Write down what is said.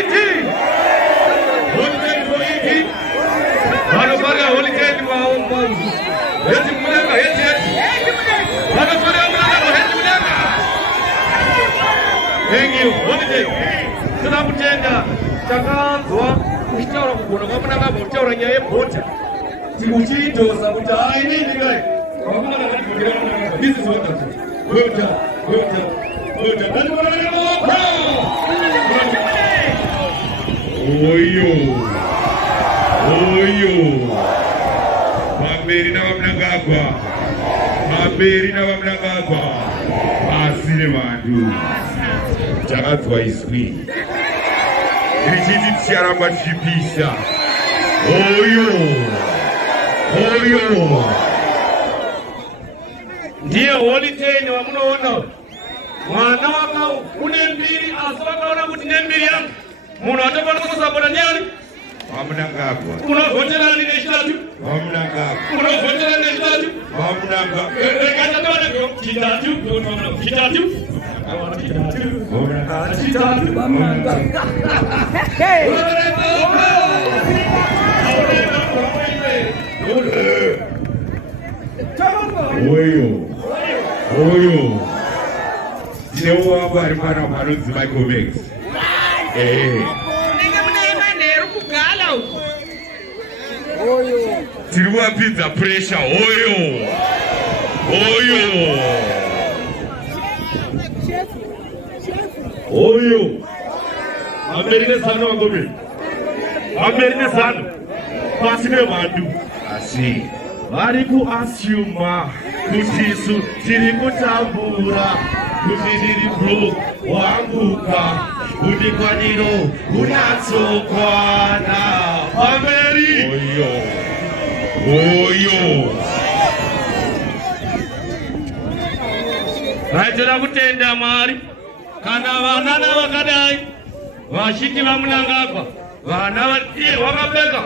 iti. Holiday for iti. Vanofara holiday maomba. Heti munanga heti. Vanofara munanga heti munanga. Thank you. Holiday. Tunakutenda. Takanzwa kuchitaura kugona kwamunanga kutaura nyaya yebhota. Tikuchiitosa kuti hainini kai. This is what I'm saying. Oyo. Mamberi na vamnangagwa. Asire vantu. Takadzwa iswi. Richiti ticharamba tichipisa. Oyo. Ndiye holiday wamunoona mwana wako une mbiri asi vakaona kuti nembiri yangu munhu atofana kusapota ndiani vamunangagwa unovhoterani nechitatu vamunangagwa unovhoterani nechitatu vamunangagwa chitatu Oyo. Tinewo wangu ari mwana panonzi Michael Max. Munenge munaema nheru kugala uko. Tiri kuwapidza pressure. Oyo. Amberi neZanu wangombe. Amberi neZanu. Pasi nevantu. Asi. Vari kuasyuma kuti isu tiri kutambura kuti ndiri bro wanguka kuti kwaniro unatsokwana pamberi. Oyo. Vaitira kutenda Mwari kana vana navakadai vachiti vamunangagwa vana wakapfeka